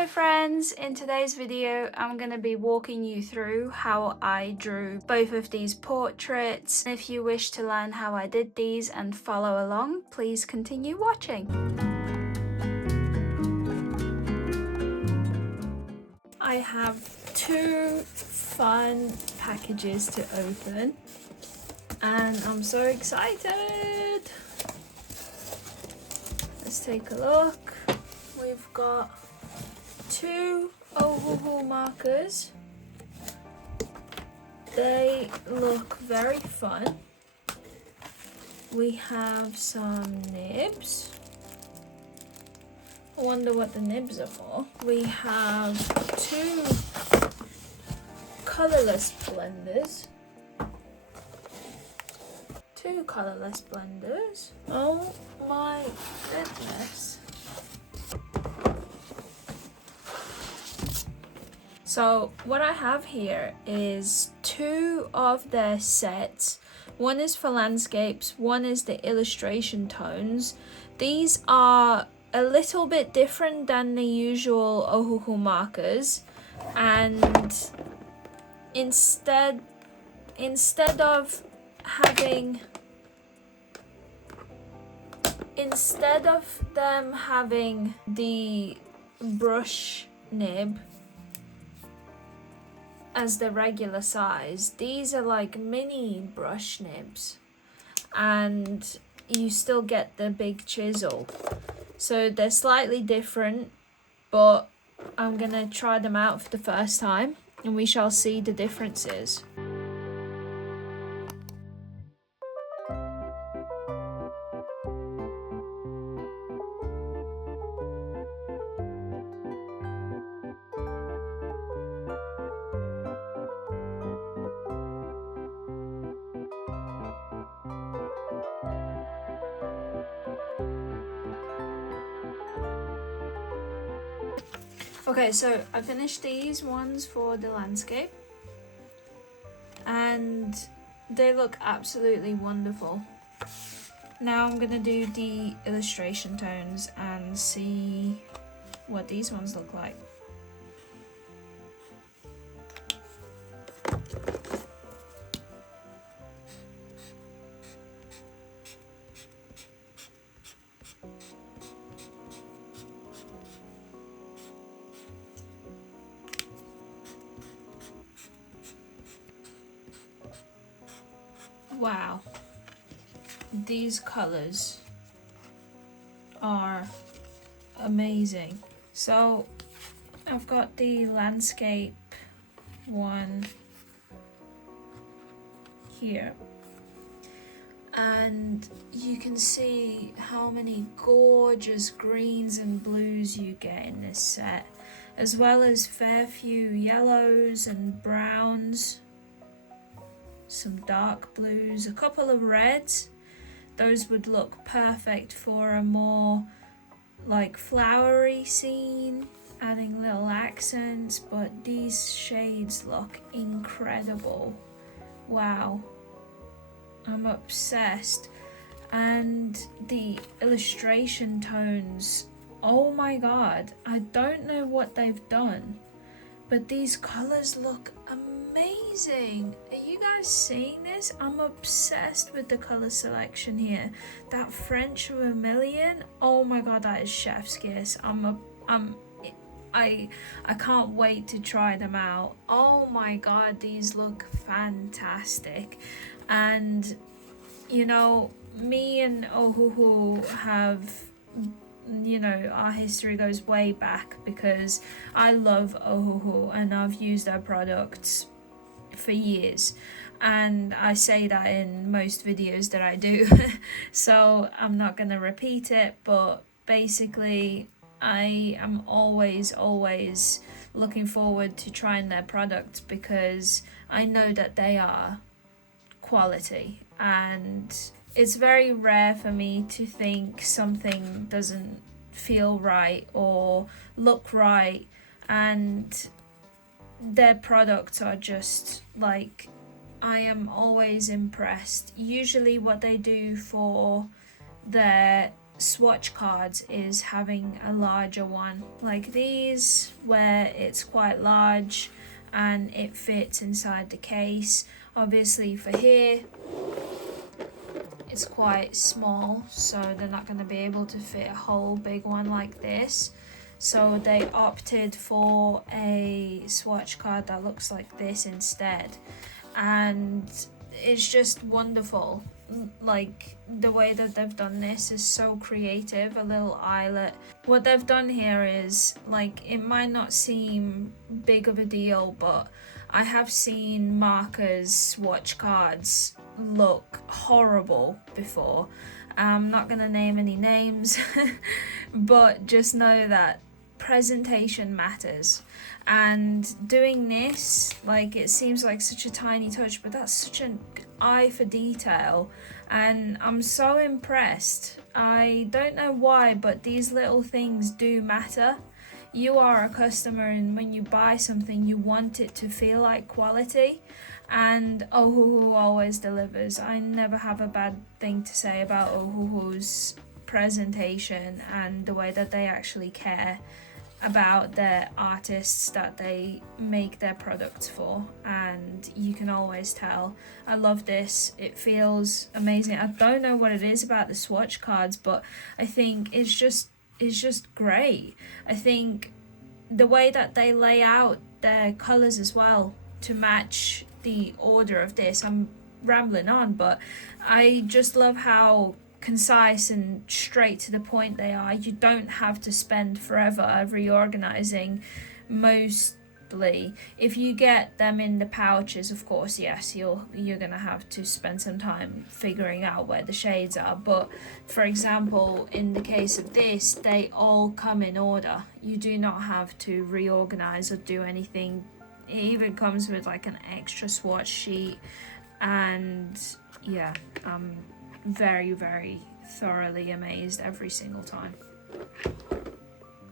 Hello friends, in today's video I'm going to be walking you through how I drew both of these portraits. If you wish to learn how I did these and follow along, please continue watching. I have two fun packages to open and I'm so excited. Let's take a look. We've got two Ohuhu markers. They look very fun. We have some nibs. I wonder what the nibs are for. We have two colorless blenders. Oh my goodness. So what I have here is two of their sets. One is for landscapes, one is the illustration tones. These are a little bit different than the usual Ohuhu markers, and instead of them having the brush nib as the regular size, these are like mini brush nibs and you still get the big chisel. So they're slightly different, but I'm gonna try them out for the first time and we shall see the differences. Okay, so I finished these ones for the landscape and they look absolutely wonderful. Now I'm gonna do the illustration tones and see what these ones look like. Wow, these colors are amazing. So I've got the landscape one here and you can see how many gorgeous greens and blues you get in this set, as well as fair few yellows and browns, some dark blues, a couple of reds. Those would look perfect for a more like flowery scene, adding little accents, but these shades look incredible. Wow, I'm obsessed. And the illustration tones, oh my god, I don't know what they've done, but these colors look amazing. Are you guys seeing this? I'm obsessed with the color selection here. That French vermilion, oh my god, that is chef's kiss. I can't wait to try them out. Oh my god, these look fantastic. And you know, me and Ohuhu have, you know, our history goes way back because I love Ohuhu and I've used their products for years, and I say that in most videos that I do so I'm not gonna repeat it, but basically I am always looking forward to trying their products because I know that they are quality, and it's very rare for me to think something doesn't feel right or look right, and their products are just like, I am always impressed. Usually what they do for their swatch cards is having a larger one like these, where it's quite large and it fits inside the case. Obviously for here it's quite small, so they're not going to be able to fit a whole big one like this. So they opted for a swatch card that looks like this instead, and it's just wonderful. Like, the way that they've done this is so creative. A little eyelet. What they've done here is, like, it might not seem big of a deal, but I have seen markers swatch cards look horrible before. I'm not gonna name any names but just know that presentation matters, and doing this, like, it seems like such a tiny touch, but that's such an eye for detail, and I'm so impressed. I don't know why, but these little things do matter. You are a customer, and when you buy something you want it to feel like quality, and Ohuhu always delivers. I never have a bad thing to say about Ohuhu's presentation and the way that they actually care about their artists that they make their products for, and you can always tell. I love this. It feels amazing. I don't know what it is about the swatch cards, but I think it's just great. I think the way that they lay out their colors as well to match the order of this, I'm rambling on, but I just love how concise and straight to the point they are. You don't have to spend forever reorganizing. Mostly if you get them in the pouches, of course, yes, you're gonna have to spend some time figuring out where the shades are, but for example in the case of this, they all come in order. You do not have to reorganize or do anything. It even comes with like an extra swatch sheet, and yeah, very, very thoroughly amazed every single time.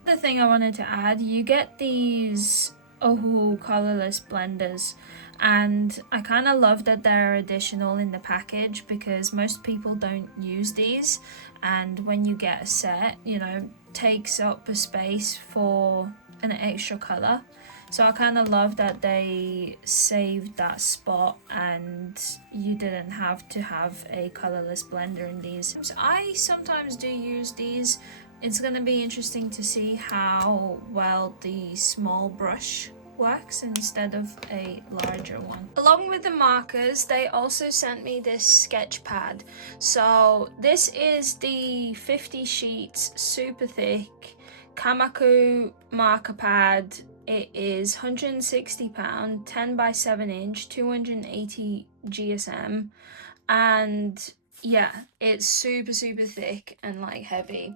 The thing I wanted to add, you get these Ohuhu colorless blenders, and I kind of love that they're additional in the package because most people don't use these, and when you get a set, you know, takes up a space for an extra color. So I kind of love that they saved that spot and you didn't have to have a colorless blender in these. I sometimes do use these. It's going to be interesting to see how well the small brush works instead of a larger one. Along with the markers, they also sent me this sketch pad. So this is the 50 sheets super thick Kamakou marker pad. It is £160, 10 by 7 inch, 280 GSM, and yeah, it's super thick and like heavy.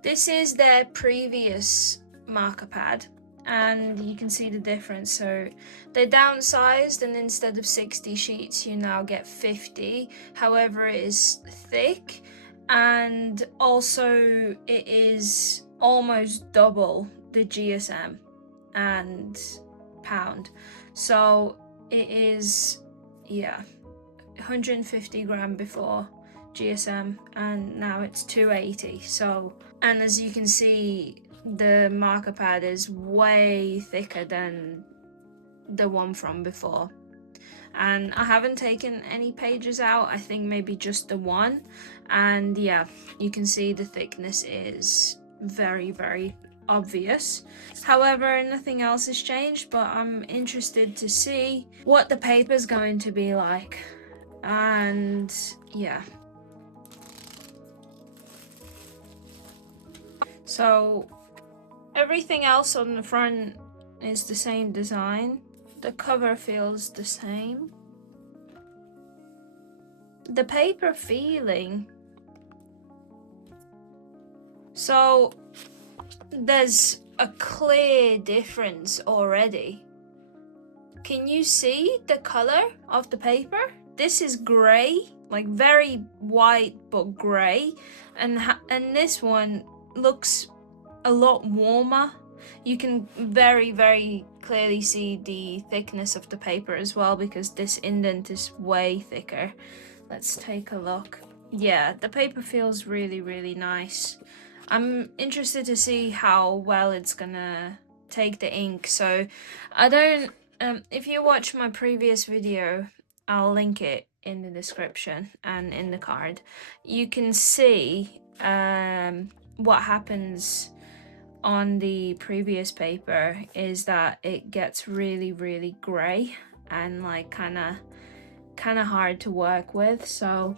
This is their previous marker pad, and you can see the difference. So they downsized, and instead of 60 sheets you now get 50. However, it is thick, and also it is almost double the GSM and pound. So it is, yeah, 150 gram before GSM, and now it's 280. So, and as you can see, the marker pad is way thicker than the one from before, and I haven't taken any pages out. I think maybe just the one, and yeah, you can see the thickness is very obvious. However, nothing else has changed, but I'm interested to see what the paper's going to be like, and yeah. So everything else on the front is the same design. The cover feels the same. The paper feeling, so there's a clear difference already. Can you see the color of the paper? This is grey, like very white but grey, and this one looks a lot warmer. You can very clearly see the thickness of the paper as well, because this indent is way thicker. Let's take a look. yeah, the paper feels really, really nice. I'm interested to see how well it's gonna take the ink. So I don't, if you watch my previous video, I'll link it in the description and in the card. You can see what happens on the previous paper is that it gets really, really gray and like kind of hard to work with. So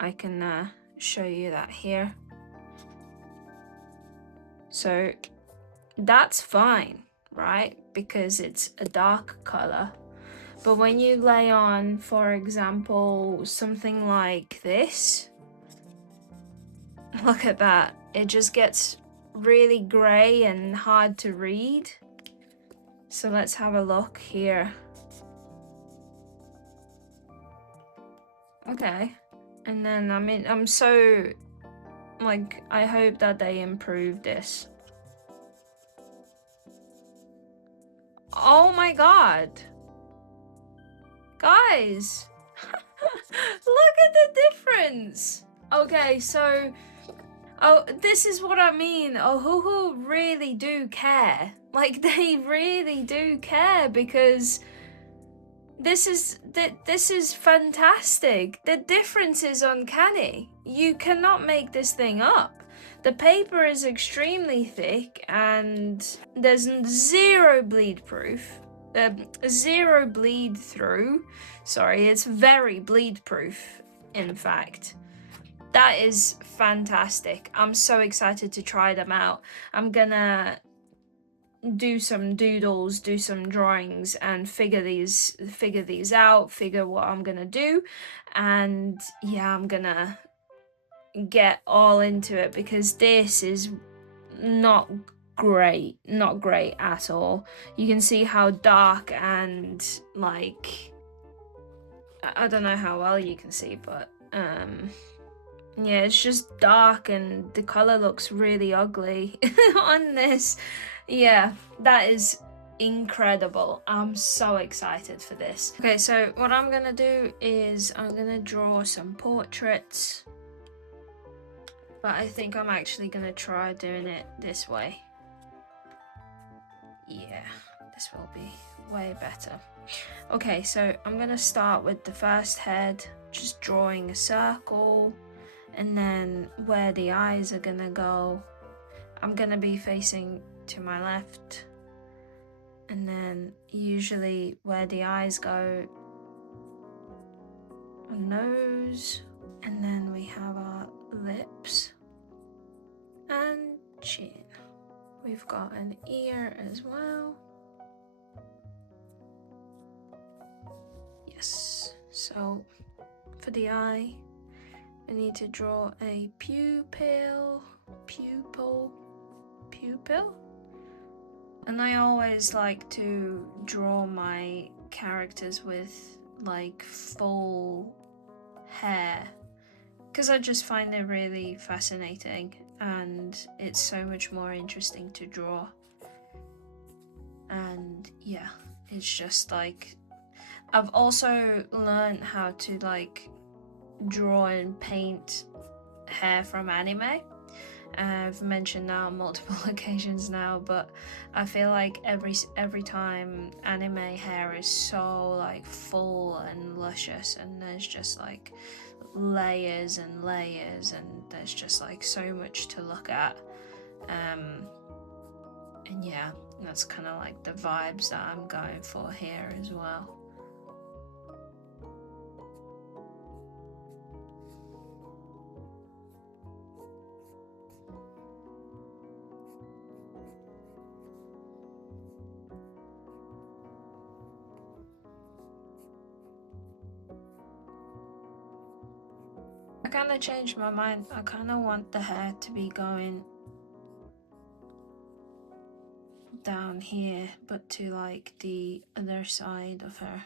I can show you that here. So that's fine, right? Because it's a dark color. But when you lay on, for example, something like this, look at that. It just gets really gray and hard to read. So let's have a look here. Okay. And then, I mean, I'm so, like, I hope that they improve this. Oh my god. Guys. Look at the difference. Okay, so, oh, this is what I mean. Ohuhu really do care. Like, they really do care, because this is fantastic. The difference is uncanny. You cannot make this thing up. The paper is extremely thick and there's zero bleed proof. Zero bleed through. Sorry, it's very bleed proof, in fact. That is fantastic. I'm so excited to try them out. I'm gonna do some doodles, do some drawings, and figure these out, figure what I'm gonna do. And yeah, I'm gonna get all into it, because this is not great at all. You can see how dark and like, I don't know how well you can see, but yeah, it's just dark and the color looks really ugly on this. Yeah, that is incredible. I'm so excited for this. Okay, so what I'm gonna do is I'm gonna draw some portraits, but I think I'm actually gonna try doing it this way. Yeah, this will be way better. Okay, so I'm gonna start with the first head, just drawing a circle, and then where the eyes are gonna go, I'm gonna be facing to my left, and then usually where the eyes go, a nose, and then we have our lips and chin. We've got an ear as well. Yes, so for the eye, we need to draw a pupil. And I always like to draw my characters with like full hair, because I just find it really fascinating and it's so much more interesting to draw. And yeah, it's just like, I've also learned how to like draw and paint hair from anime. I've mentioned that on multiple occasions now, but I feel like every time anime hair is so like full and luscious, and there's just like layers and layers, and there's just like so much to look at. And yeah, that's kind of like the vibes that I'm going for here as well. I kind of changed my mind. I kind of want the hair to be going down here, but to like the other side of her.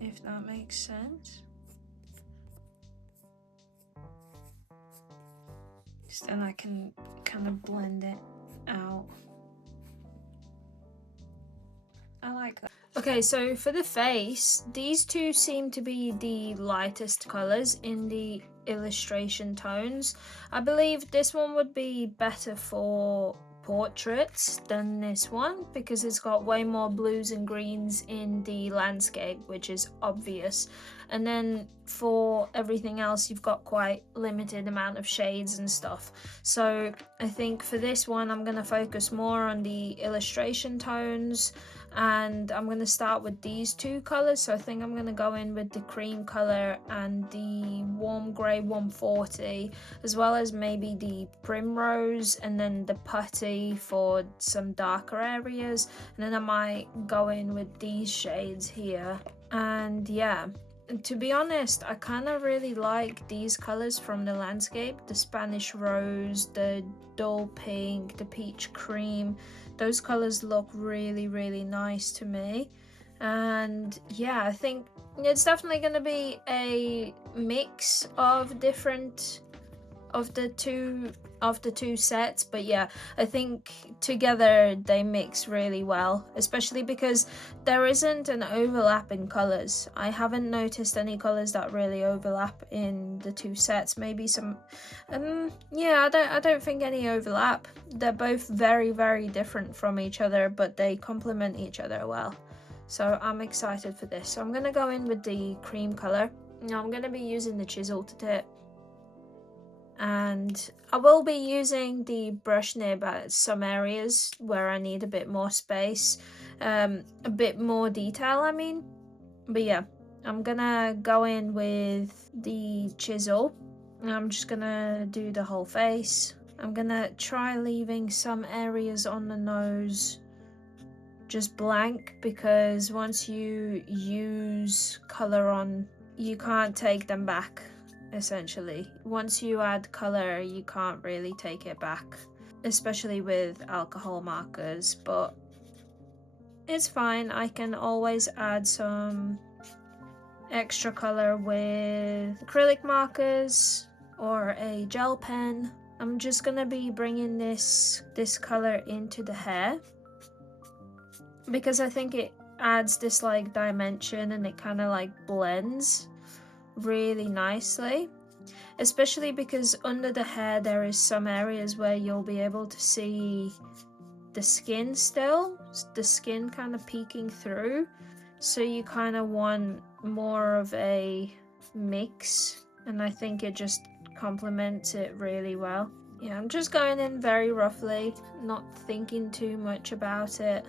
If that makes sense. So then I can kind of blend it out. I like that. Okay, so for the face, these two seem to be the lightest colors in the illustration tones. I believe this one would be better for portraits than this one because it's got way more blues and greens in the landscape, which is obvious. And then for everything else, you've got quite limited amount of shades and stuff. So I think for this one, I'm going to focus more on the illustration tones, and I'm going to start with these two colors. So I think I'm going to go in with the cream color and the warm gray 140, as well as maybe the primrose and then the putty for some darker areas, and then I might go in with these shades here. And yeah, to be honest, I kind of really like these colors from the landscape, the Spanish rose, the dull pink, the peach cream. Those colors look really, really nice to me. And yeah, I think it's definitely going to be a mix of different of the two sets, but yeah, I think together they mix really well, especially because there isn't an overlap in colors. I haven't noticed any colors that really overlap in the two sets. Maybe some yeah, I don't think any overlap. They're both very, very different from each other, but they complement each other well. So I'm excited for this. So I'm gonna go in with the cream color. Now I'm gonna be using the chisel to tip, and I will be using the brush nib at some areas where I need a bit more space, a bit more detail I mean. But yeah, I'm gonna go in with the chisel. I'm just gonna do the whole face. I'm gonna try leaving some areas on the nose just blank, because once you use color on, you can't take them back. Essentially, once you add color, you can't really take it back, especially with alcohol markers, but it's fine. I can always add some extra color with acrylic markers or a gel pen. I'm just gonna be bringing this color into the hair because I think it adds this like dimension, and it kind of like blends really nicely, especially because under the hair there is some areas where you'll be able to see the skin still, the skin kind of peeking through, so you kind of want more of a mix, and I think it just complements it really well. Yeah, I'm just going in very roughly, not thinking too much about it.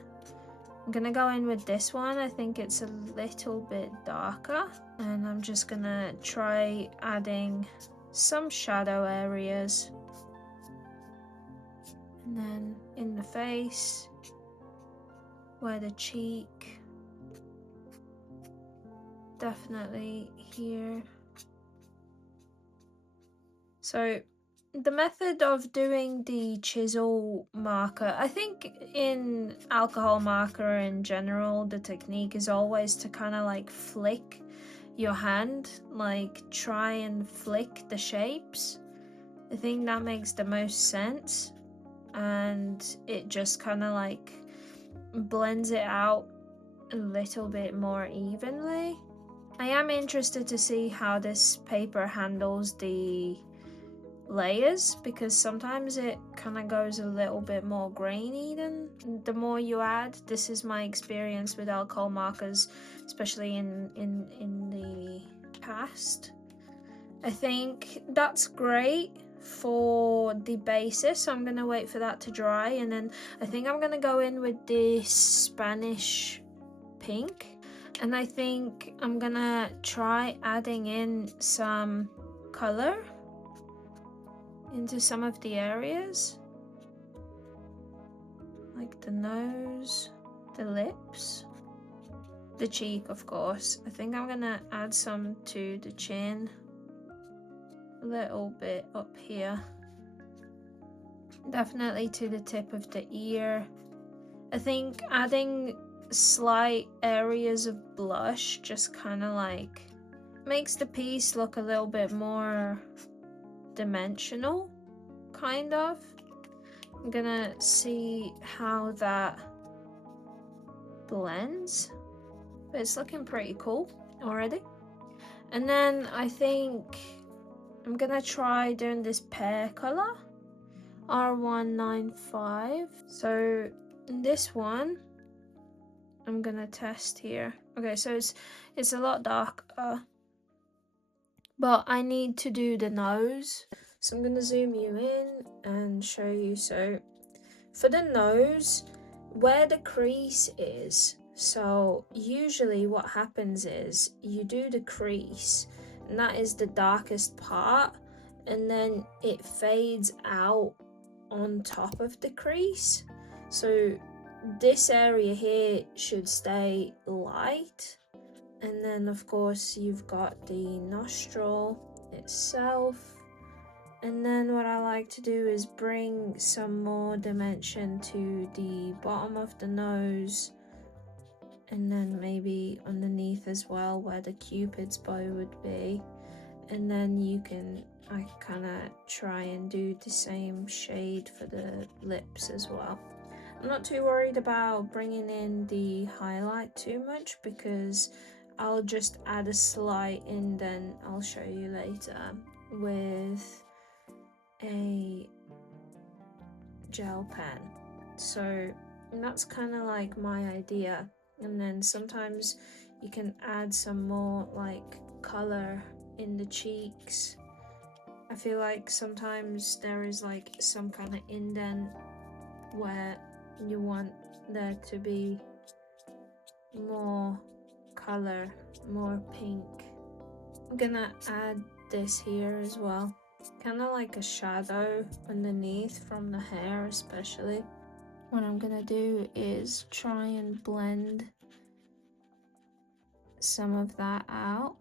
I'm gonna go in with this one. I think it's a little bit darker, and I'm just gonna try adding some shadow areas. And then in the face, where the cheek, definitely here. So the method of doing the chisel marker, I think in alcohol marker in general, the technique is always to kind of like flick your hand, like try and flick the shapes. I think that makes the most sense, and it just kind of like blends it out a little bit more evenly. I am interested to see how this paper handles the layers, because sometimes it kind of goes a little bit more grainy than the more you add. This is my experience with alcohol markers, especially in the past. I think that's great for the basis, so I'm gonna wait for that to dry, and then I think I'm gonna go in with this Spanish pink, and I think I'm gonna try adding in some color into some of the areas, like the nose, the lips, the cheek, of course. I think I'm gonna add some to the chin, a little bit up here, definitely to the tip of the ear. I think adding slight areas of blush just kind of like makes the piece look a little bit more dimensional, kind of. I'm gonna see how that blends. but it's looking pretty cool already. And then I think I'm gonna try doing this pear color, R195. So this one I'm gonna test here. Okay, so it's a lot darker, but I need to do the nose. So I'm gonna zoom you in and show you. So for the nose, where the crease is, so usually what happens is you do the crease, and that is the darkest part, and then it fades out on top of the crease. So this area here should stay light, and then of course you've got the nostril itself. And then what I like to do is bring some more dimension to the bottom of the nose, and then maybe underneath as well where the cupid's bow would be. And then I kind of try and do the same shade for the lips as well. I'm not too worried about bringing in the highlight too much because I'll just add a slight indent, I'll show you later, with a gel pen. So that's kind of like my idea. And then sometimes you can add some more like color in the cheeks. I feel like sometimes there is like some kind of indent where you want there to be more color, more pink. I'm gonna add this here as well, kind of like a shadow underneath from the hair especially. What I'm gonna do is try and blend some of that out,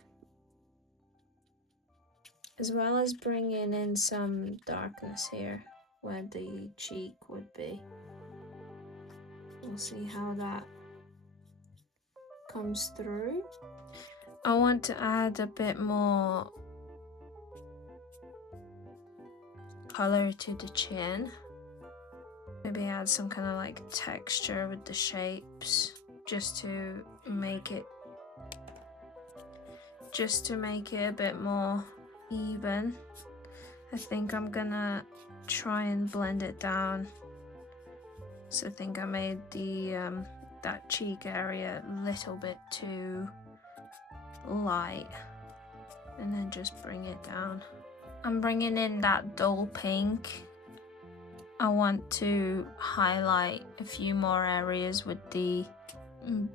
as well as bringing in some darkness here where the cheek would be. We'll see how that comes through. I want to add a bit more color to the chin. Maybe add some kind of like texture with the shapes just to make it a bit more even. I think I'm gonna try and blend it down. So I think I made the that cheek area a little bit too light, and then just bring it down. I'm bringing in that dull pink. I want to highlight a few more areas with the,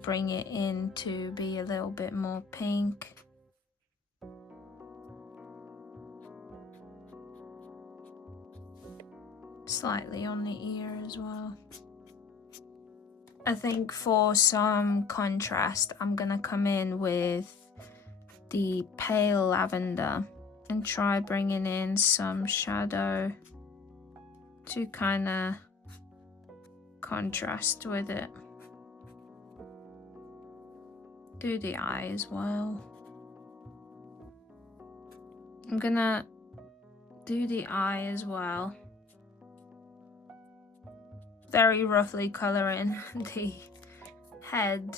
bring it in to be a little bit more pink. Slightly on the ear as well. I think for some contrast, I'm gonna come in with the pale lavender and try bringing in some shadow to kind of contrast with it. Do the eye as well. I'm gonna do the eye as well. Very roughly coloring the head,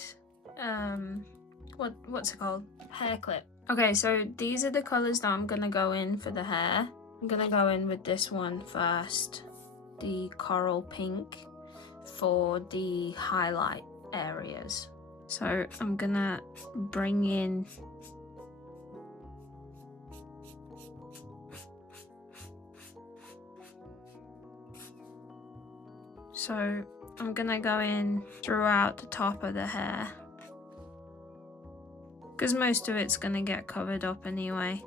what's it called? Hair clip. Okay, so these are the colors that I'm gonna go in for the hair. I'm gonna go in with this one first, the coral pink, for the highlight areas. So I'm gonna bring in So I'm gonna go in throughout the top of the hair, because most of it's gonna get covered up anyway.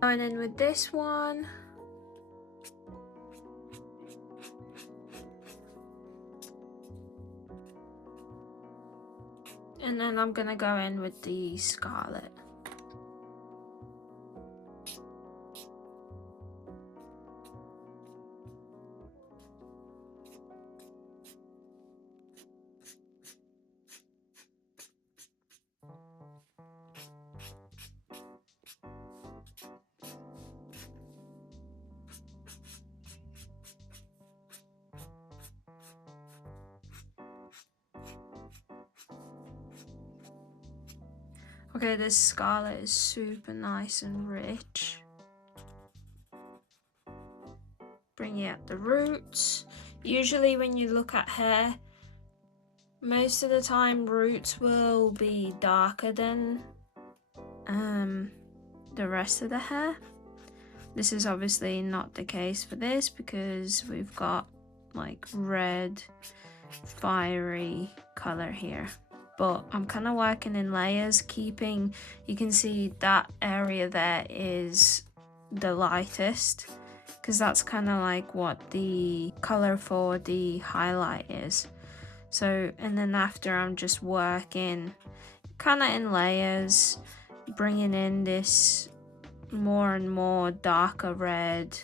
Going in with this one. And then I'm gonna go in with the scarlet. Okay, this scarlet is super nice and rich. Bringing out the roots. Usually when you look at hair, most of the time roots will be darker than the rest of the hair. This is obviously not the case for this because we've got like red, fiery color here. But I'm kind of working in layers, keeping, you can see that area there is the lightest because that's kind of like what the color for the highlight is. So, and then after I'm just working kind of in layers, bringing in this more and more darker red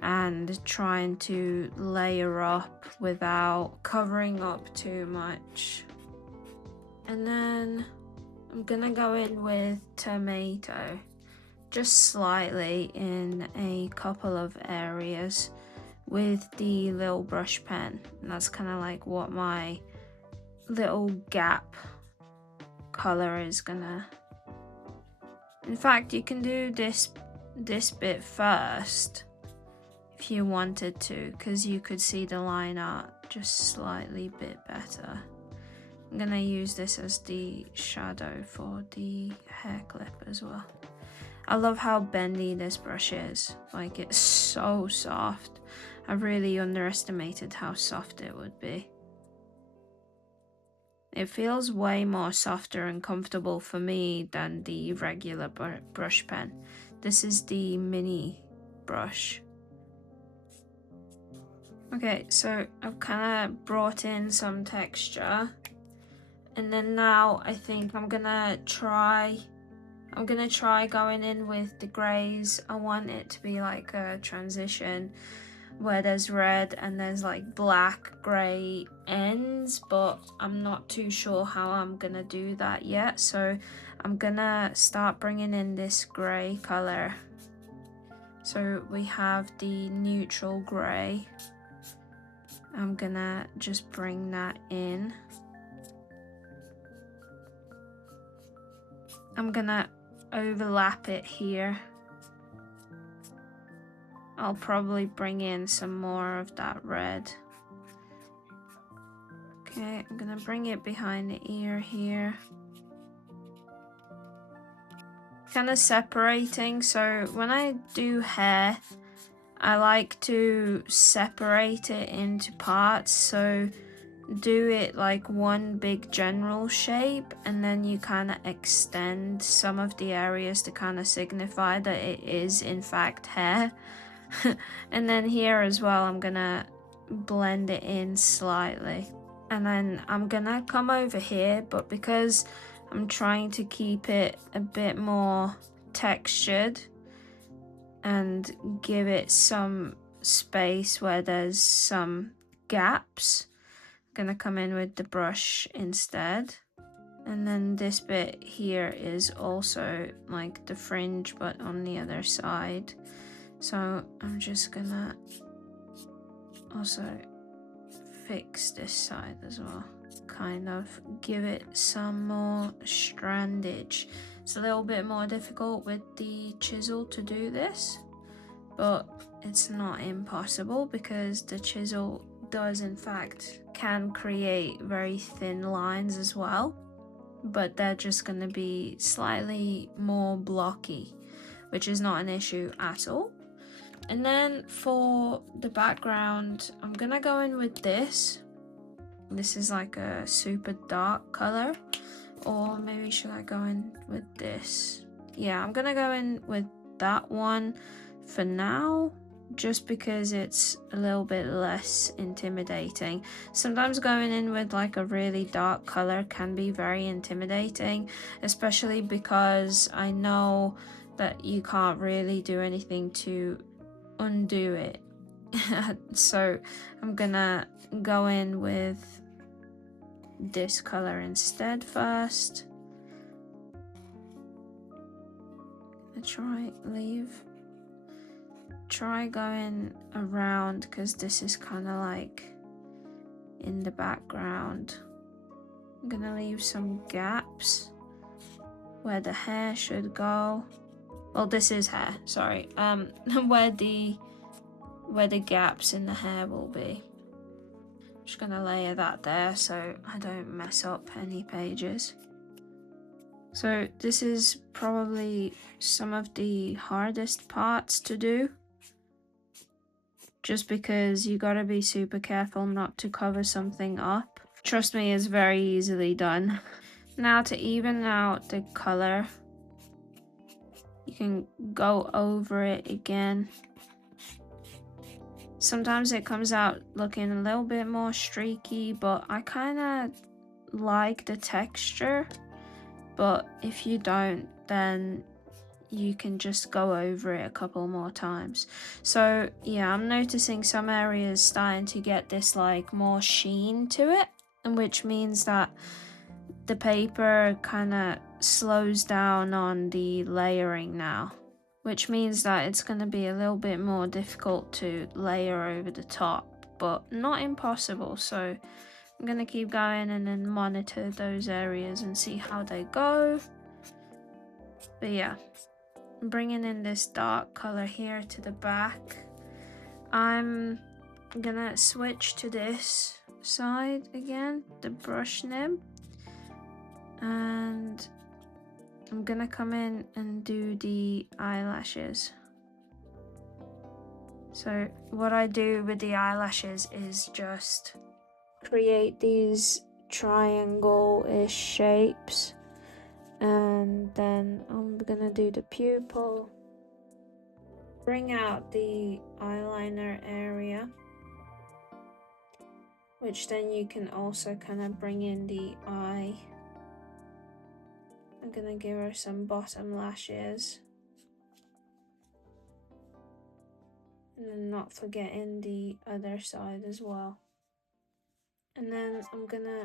and trying to layer up without covering up too much. And then I'm gonna go in with tomato, just slightly in a couple of areas with the little brush pen. And that's kind of like what my little gap color is gonna. In fact, you can do this bit first if you wanted to, because you could see the line art just slightly bit better. I'm gonna use this as the shadow for the hair clip as well. I love how bendy this brush is, like it's so soft. I really underestimated how soft it would be. It feels way more softer and comfortable for me than the regular brush pen. This is the mini brush. Okay, so I've kind of brought in some texture. And then now I think I'm gonna try going in with the grays. I want it to be like a transition where there's red and there's like black gray ends, but I'm not too sure how I'm gonna do that yet. So I'm gonna start bringing in this gray color. So we have the neutral gray. I'm gonna just bring that in. I'm gonna overlap it here. I'll probably bring in some more of that red. Okay, I'm gonna bring it behind the ear here. Kind of separating, so when I do hair, I like to separate it into parts. So do it like one big general shape, and then you kind of extend some of the areas to kind of signify that it is in fact hair. And then here as well, I'm gonna blend it in slightly, and then I'm gonna come over here, but because I'm trying to keep it a bit more textured and give it some space where there's some gaps, I'm gonna come in with the brush instead. And then this bit here is also like the fringe but on the other side. So I'm just gonna also fix this side as well. Kind of give it some more strandage. It's a little bit more difficult with the chisel to do this, but it's not impossible because the chisel does in fact can create very thin lines as well, but they're just going to be slightly more blocky, which is not an issue at all. And then for the background, I'm gonna go in with this. This is like a super dark color, or maybe should I go in with this? Yeah, I'm gonna go in with that one for now, just because it's a little bit less intimidating. Sometimes going in with like a really dark color can be very intimidating, especially because I know that you can't really do anything to undo it. So I'm gonna go in with this color instead first. Try going around, because this is kind of like in the background. I'm gonna leave some gaps where the hair should go. Well, this is hair, sorry. Where the gaps in the hair will be. Just gonna layer that there so I don't mess up any pages. So this is probably some of the hardest parts to do, just because you gotta be super careful not to cover something up. Trust me, it's very easily done. Now to even out the color, you can go over it again. Sometimes it comes out looking a little bit more streaky, but I kind of like the texture. But if you don't, then you can just go over it a couple more times. So yeah, I'm noticing some areas starting to get this like more sheen to it, which means that the paper kind of slows down on the layering now, which means that it's going to be a little bit more difficult to layer over the top, but not impossible. So I'm going to keep going and then monitor those areas and see how they go. But yeah, I'm bringing in this dark color here to the back. I'm gonna switch to this side again, the brush nib, and I'm gonna come in and do the eyelashes. So what I do with the eyelashes is just create these triangle-ish shapes, and then I'm gonna do the pupil, bring out the eyeliner area, which then you can also kind of bring in the eye. I'm gonna give her some bottom lashes, and then not forgetting the other side as well. And then I'm gonna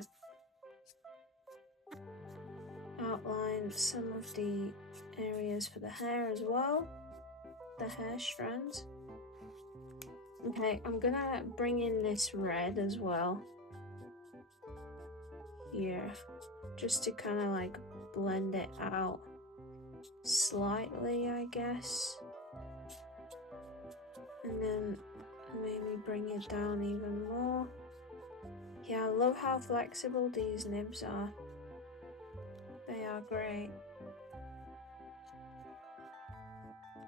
outline some of the areas for the hair as well, the hair strands. Okay, I'm gonna bring in this red as well here, just to kind of like blend it out slightly, I guess. And then maybe bring it down even more. Yeah, I love how flexible these nibs are. They are great.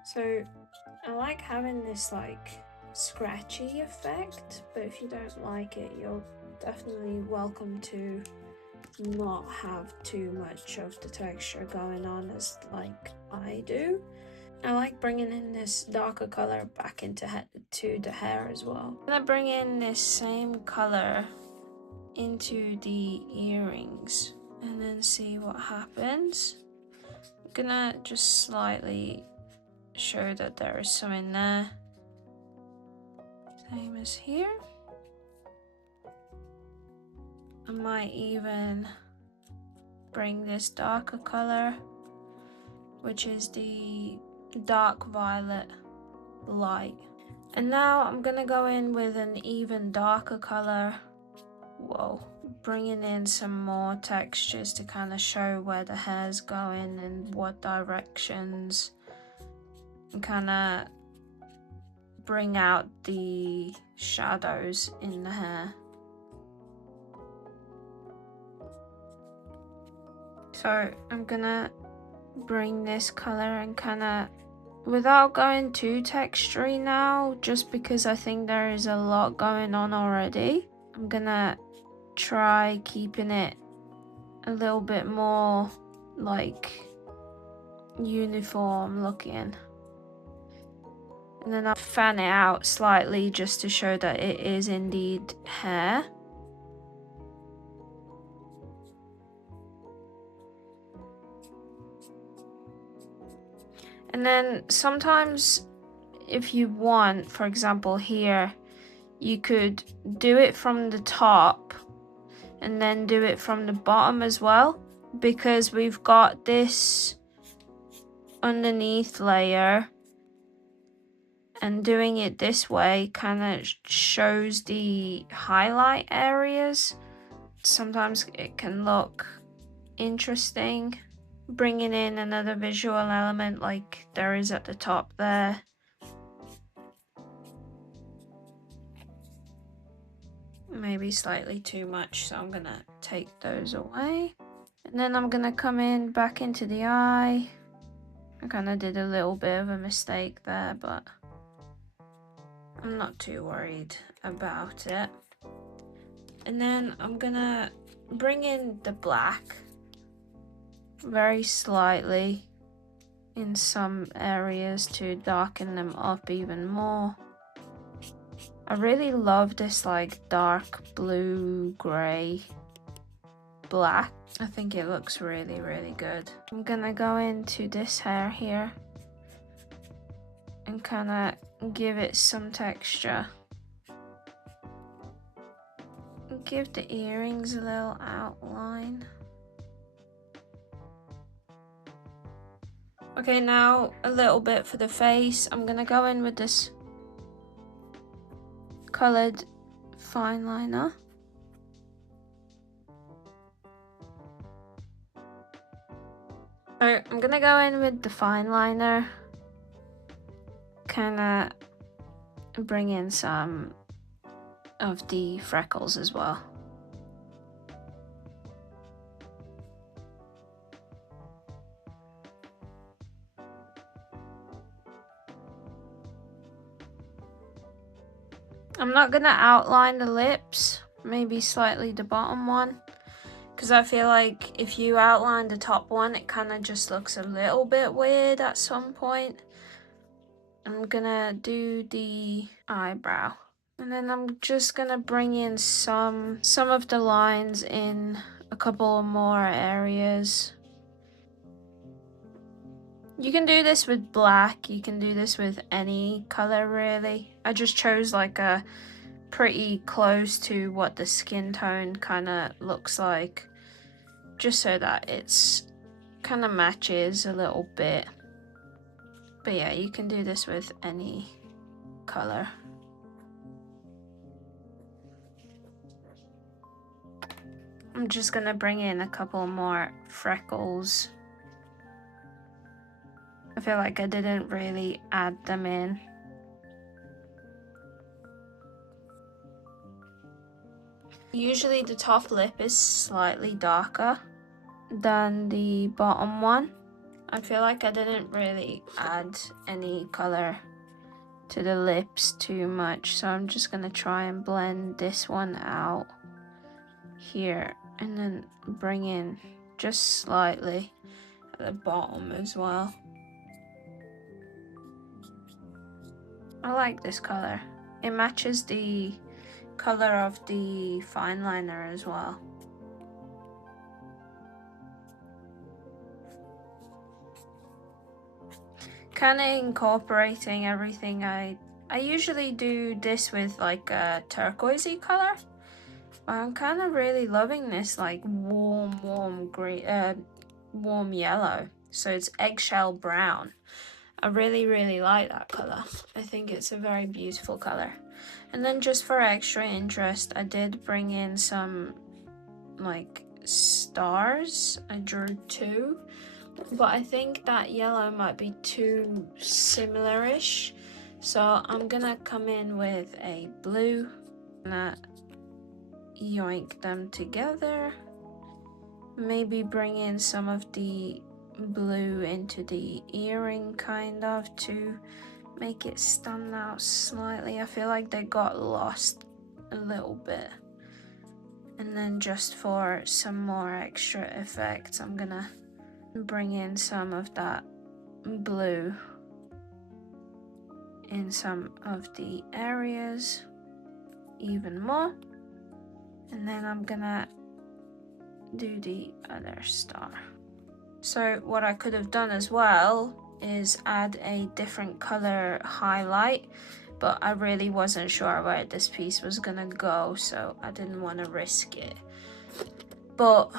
So I like having this like scratchy effect, but if you don't like it, you're definitely welcome to not have too much of the texture going on as like I do. I like bringing in this darker color back into the hair as well. I'm gonna bring in this same color into the earrings and then see what happens. I'm gonna just slightly show that there is some in there. Same as here. I might even bring this darker color, which is the dark violet light. And now I'm gonna go in with an even darker color. Whoa, bringing in some more textures to kind of show where the hair's going and what directions, and kind of bring out the shadows in the hair. So I'm gonna bring this color and kind of, without going too textury now, just because I think there is a lot going on already, I'm gonna try keeping it a little bit more like uniform looking. And then I'll fan it out slightly just to show that it is indeed hair. And then sometimes if you want, for example here, you could do it from the top and then do it from the bottom as well, because we've got this underneath layer, and doing it this way kind of shows the highlight areas. Sometimes it can look interesting. bringing in another visual element like there is at the top there. Maybe slightly too much, so I'm gonna take those away. And then I'm gonna come in back into the eye. I kind of did a little bit of a mistake there, but I'm not too worried about it. And then I'm gonna bring in the black very slightly in some areas to darken them up even more. I really love this like dark blue, grey, black. I think it looks really, really good. I'm gonna go into this hair here and kind of give it some texture. Give the earrings a little outline. Okay, now a little bit for the face. I'm gonna go in with this colored fine liner. So I'm gonna go in with the fine liner, kind of bring in some of the freckles as well. I'm not gonna outline the lips, maybe slightly the bottom one, because I feel like if you outline the top one, it kind of just looks a little bit weird at some point. I'm gonna do the eyebrow. And then I'm just gonna bring in some of the lines in a couple more areas. You can do this with black, you can do this with any color really. I just chose like a pretty close to what the skin tone kind of looks like, just so that it's kind of matches a little bit. But yeah, you can do this with any color. I'm just gonna bring in a couple more freckles. I feel like I didn't really add them in. Usually the top lip is slightly darker than the bottom one. I feel like I didn't really add any color to the lips too much, so I'm just gonna try and blend this one out here and then bring in just slightly at the bottom as well. I like this color. It matches the color of the fine liner as well. Kind of incorporating everything. I usually do this with like a turquoisey color. I'm kind of really loving this like warm green, warm yellow. So it's eggshell brown. I really like that color. I think it's a very beautiful color. And then just for extra interest, I did bring in some like stars. I drew 2, but I think that yellow might be too similar-ish. So I'm gonna come in with a blue. I'm gonna yoink them together. Maybe bring in some of the blue into the earring kind of to make it stand out slightly. I feel like they got lost a little bit. And then just for some more extra effects, I'm gonna bring in some of that blue in some of the areas even more. And then I'm gonna do the other star. So what I could have done as well is add a different color highlight, but I really wasn't sure where this piece was gonna go, so I didn't want to risk it. But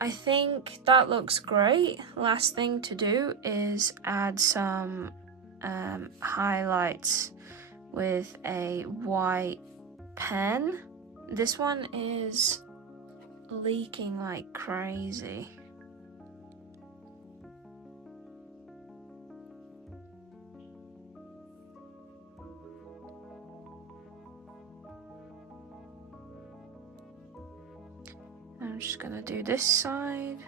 I think that looks great. Last thing to do is add some highlights with a white pen. This one is leaking like crazy. I'm just gonna do this side.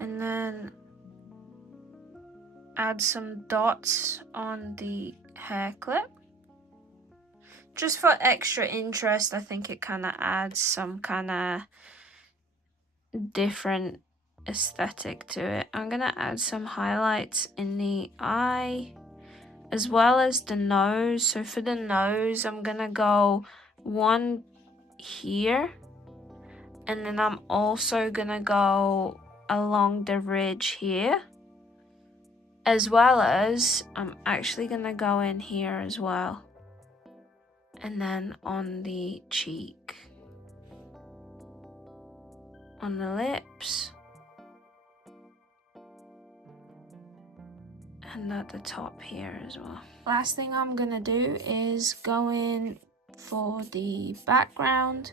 And then add some dots on the hair clip. Just for extra interest, I think it kind of adds some kind of different aesthetic to it. I'm gonna add some highlights in the eye as well as the nose. So for the nose, I'm gonna go one here, and then I'm also gonna go along the ridge here, as well as I'm actually gonna go in here as well, and then on the cheek, on the lips, and at the top here as well. Last thing I'm gonna do is go in for the background.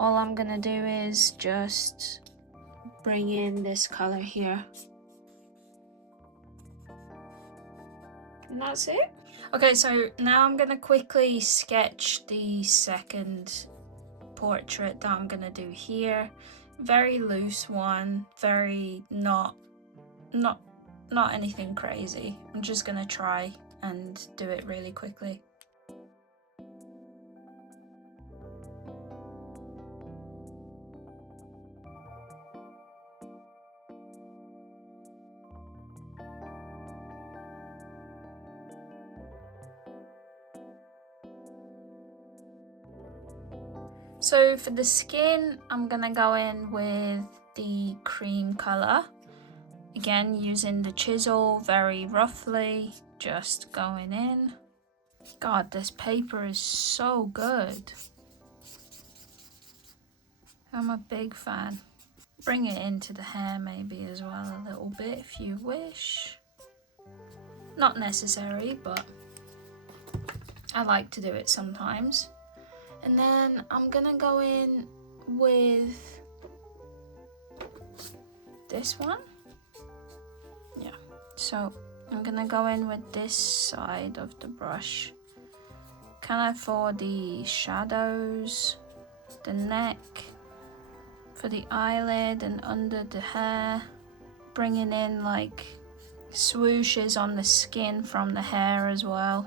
All I'm gonna do is just bring in this color here. And that's it. Okay, so now I'm gonna quickly sketch the second portrait that I'm gonna do here. Very loose one, very not anything crazy. I'm just gonna try and do it really quickly. So for the skin, I'm gonna go in with the cream color. Again, using the chisel very roughly, just going in. God, this paper is so good. I'm a big fan. Bring it into the hair maybe as well a little bit if you wish. Not necessary, but I like to do it sometimes. And then I'm gonna go in with this one. Yeah, so I'm gonna go in with this side of the brush, kind of for the shadows, the neck, for the eyelid and under the hair, bringing in like swooshes on the skin from the hair as well.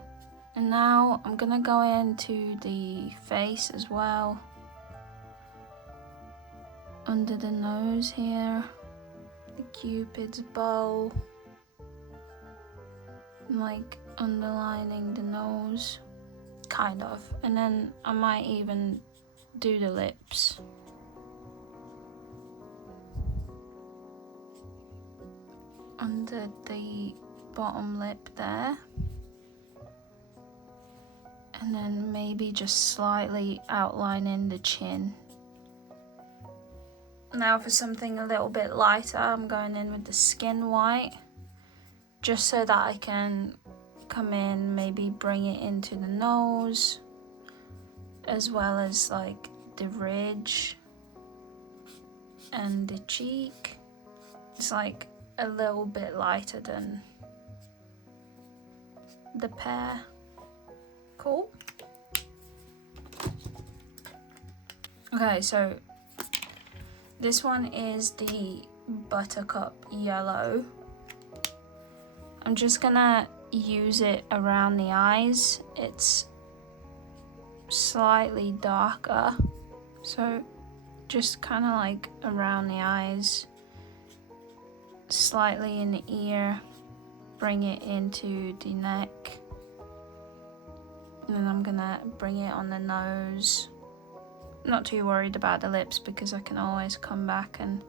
And now I'm gonna go into the face as well, under the nose here, the cupid's bow, like underlining the nose, kind of. And then I might even do the lips. Under the bottom lip there. And then maybe just slightly outlining the chin. Now for something a little bit lighter, I'm going in with the skin white, just so that I can come in, maybe bring it into the nose, as well as like the ridge and the cheek. It's like a little bit lighter than the pear. Cool. Okay, so this one is the buttercup yellow. I'm just gonna use it around the eyes. It's slightly darker, so just kind of like around the eyes, slightly in the ear, bring it into the neck. And then I'm gonna bring it on the nose. Not too worried about the lips because I can always come back and...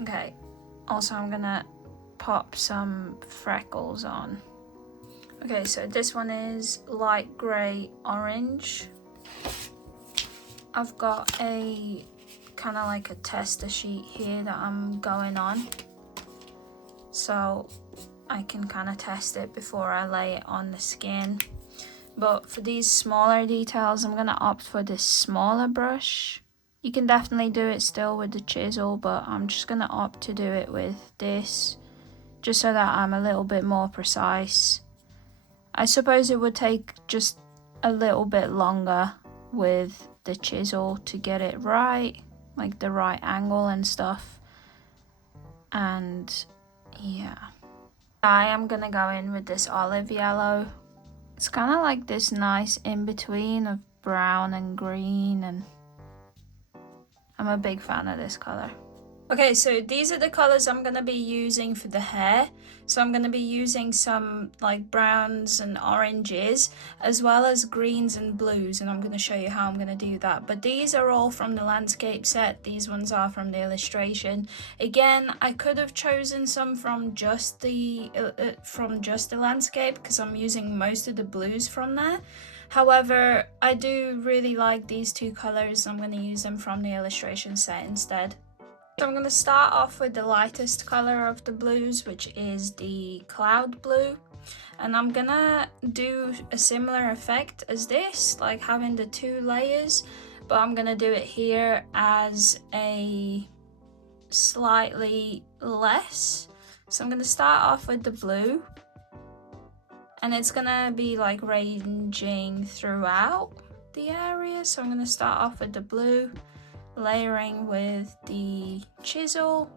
Okay, also I'm gonna pop some freckles on. Okay, so this one is light grey orange. I've got a kind of like a tester sheet here that I'm going on, so I can kind of test it before I lay it on the skin. But for these smaller details, I'm gonna opt for this smaller brush. You can definitely do it still with the chisel, but I'm just gonna opt to do it with this, just so that I'm a little bit more precise. I suppose it would take just a little bit longer with the chisel to get it right, like the right angle and stuff. And yeah, I am gonna go in with this olive yellow. It's kind of like this nice in between of brown and green, and I'm a big fan of this color. Okay, so these are the colors I'm gonna be using for the hair. So I'm gonna be using some like browns and oranges, as well as greens and blues, and I'm gonna show you how I'm gonna do that. But these are all from the landscape set. These ones are from the illustration. Again, I could have chosen some from just the landscape, because I'm using most of the blues from there. However, I do really like these two colors. I'm gonna use them from the illustration set instead. So I'm going to start off with the lightest color of the blues, which is the cloud blue. And I'm going to do a similar effect as this, like having the 2 layers. But I'm going to do it here as a slightly less. So I'm going to start off with the blue. And it's going to be like ranging throughout the area. So I'm going to start off with the blue, layering with the chisel,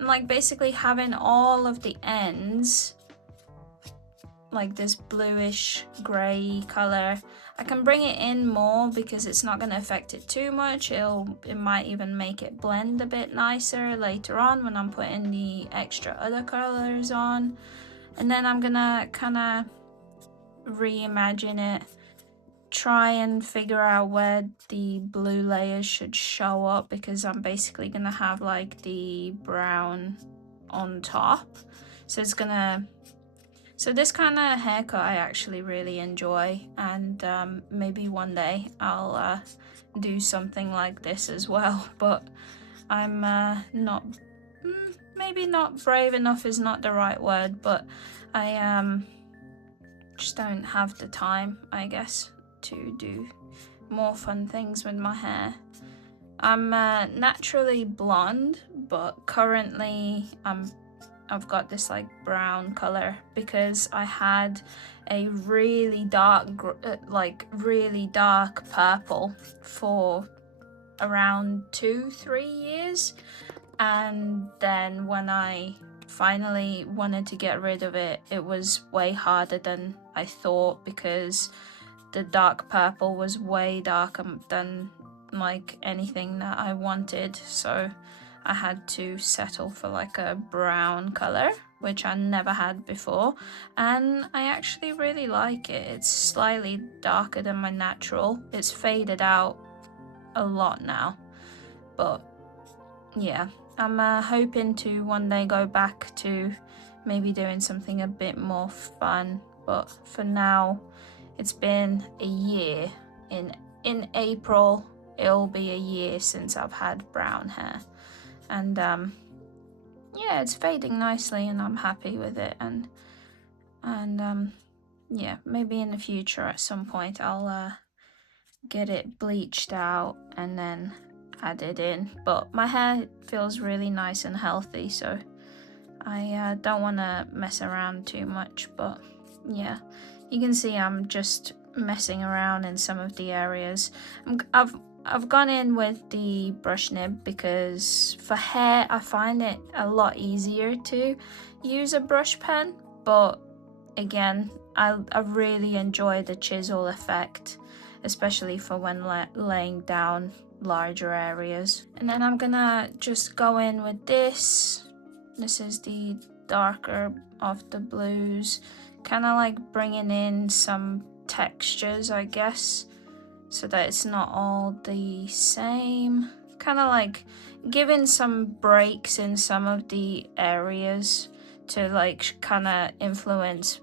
and like basically having all of the ends like this bluish gray color. I can bring it in more because it's not going to affect it too much. It might even make it blend a bit nicer later on when I'm putting the extra other colors on. And then I'm gonna kind of reimagine it, try and figure out where the blue layers should show up, because I'm basically gonna have like the brown on top. So it's gonna, so this kind of haircut I actually really enjoy, and maybe one day I'll do something like this as well, but I'm not, maybe not brave enough is not the right word, but I just don't have the time, I guess, to do more fun things with my hair. I'm naturally blonde, but currently I've got this like brown color because I had a really dark really dark purple for around 2-3 years, and then when I finally wanted to get rid of it, it was way harder than I thought, because the dark purple was way darker than like anything that I wanted. So I had to settle for like a brown color, which I never had before, and I actually really like it. It's slightly darker than my natural. It's faded out a lot now, but yeah, I'm hoping to one day go back to maybe doing something a bit more fun, but for now it's been a year. In April it'll be a year since I've had brown hair, and yeah, it's fading nicely and I'm happy with it, and yeah, maybe in the future at some point I'll get it bleached out and then add it in. But my hair feels really nice and healthy, so I don't want to mess around too much. But yeah, you can see I'm just messing around in some of the areas. I've gone in with the brush nib because for hair I find it a lot easier to use a brush pen, but again I really enjoy the chisel effect, especially for when laying down larger areas. And then I'm gonna just go in with this. This is the darker of the blues, kind of like bringing in some textures, I guess, so that it's not all the same, kind of like giving some breaks in some of the areas to like kind of influence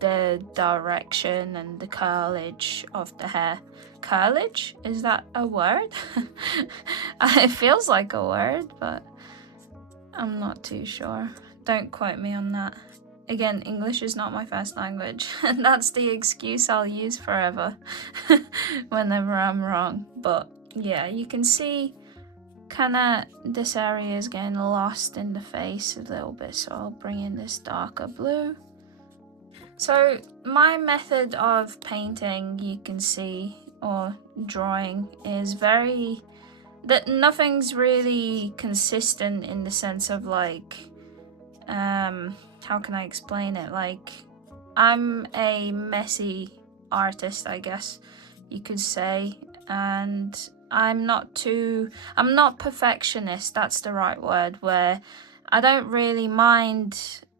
the direction and the curlage of the hair. Curlage? Is that a word? It feels like a word, but I'm not too sure. Don't quote me on that. Again, English is not my first language, and that's the excuse I'll use forever whenever I'm wrong. But yeah, you can see kind of this area is getting lost in the face a little bit, so I'll bring in this darker blue. So my method of painting, you can see, or drawing, is that nothing's really consistent in the sense of like, how can I explain it? Like, I'm a messy artist, I guess you could say, and I'm not perfectionist, that's the right word, where I don't really mind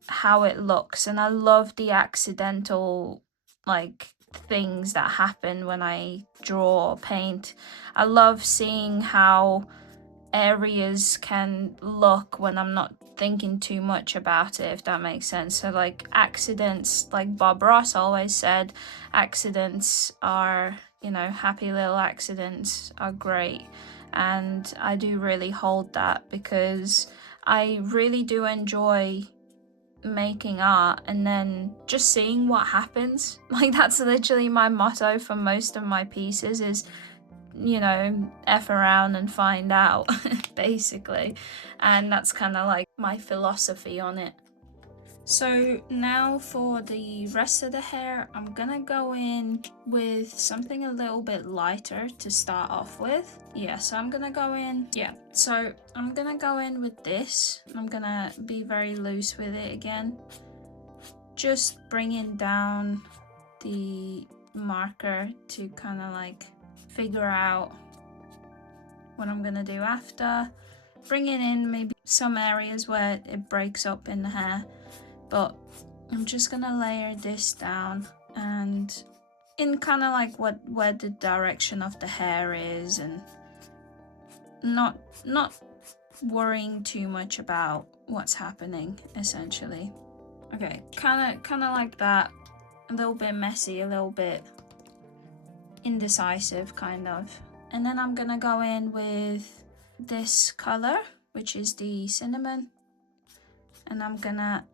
how it looks, and I love the accidental, like, things that happen when I draw or paint. I love seeing how areas can look when I'm not thinking too much about it, if that makes sense. So like accidents, like Bob Ross always said, accidents are, you know, happy little accidents are great. And I do really hold that, because I really do enjoy making art and then just seeing what happens. Like, that's literally my motto for most of my pieces, is, you know, F around and find out, basically. And that's kind of like my philosophy on it. So now for the rest of the hair, I'm gonna go in with something a little bit lighter to start off with. Yeah, so I'm gonna go in, with this. I'm gonna be very loose with it again. Just bringing down the marker to kind of like figure out what I'm gonna do after. Bringing in maybe some areas where it breaks up in the hair, but I'm just gonna layer this down and in kind of like where the direction of the hair is, and not worrying too much about what's happening, essentially. Okay, kind of like that. A little bit messy, a little bit indecisive, kind of. And then I'm gonna go in with this color, which is the cinnamon, and I'm gonna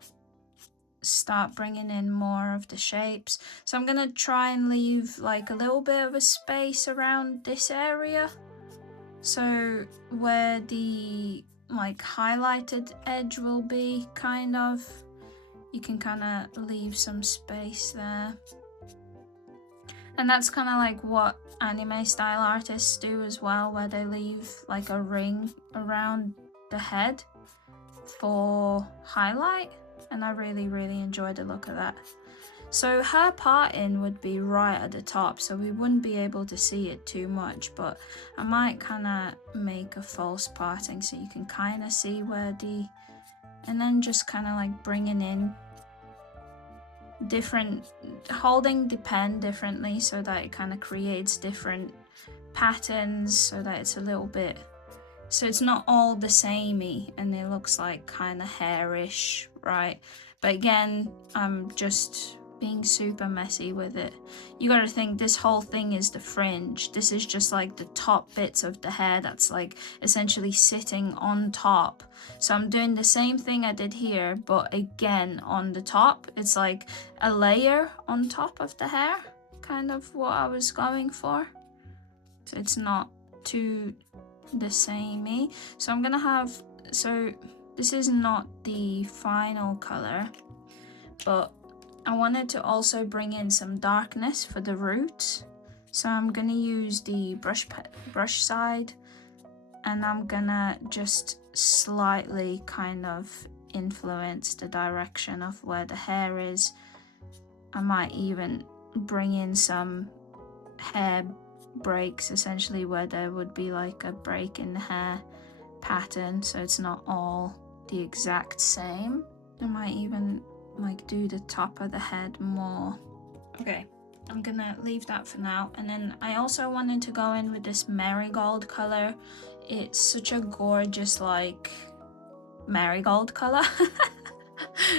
start bringing in more of the shapes. So I'm gonna try and leave like a little bit of a space around this area, so where the like highlighted edge will be, kind of, you can kind of leave some space there. And that's kind of like what anime style artists do as well, where they leave like a ring around the head for highlight, and I really enjoy the look of that. So her parting would be right at the top, so we wouldn't be able to see it too much, but I might kind of make a false parting so you can kind of see where and then just kind of like bringing in different, holding the pen differently so that it kind of creates different patterns, so that it's a little bit, so it's not all the samey and it looks like kind of hairish, right? But again, I'm just being super messy with it. You gotta think, this whole thing is the fringe. This is just like the top bits of the hair that's like essentially sitting on top. So I'm doing the same thing I did here, but again on the top. It's like a layer on top of the hair, kind of what I was going for. So it's not too the samey. So I'm gonna have, so this is not the final color, but I wanted to also bring in some darkness for the roots. So I'm gonna use the brush side, and I'm gonna just slightly kind of influence the direction of where the hair is. I might even bring in some hair breaks, essentially, where there would be like a break in the hair pattern, so it's not all the exact same. I might even like do the top of the head more. Okay, I'm gonna leave that for now. And then I also wanted to go in with this marigold color. It's such a gorgeous like marigold color.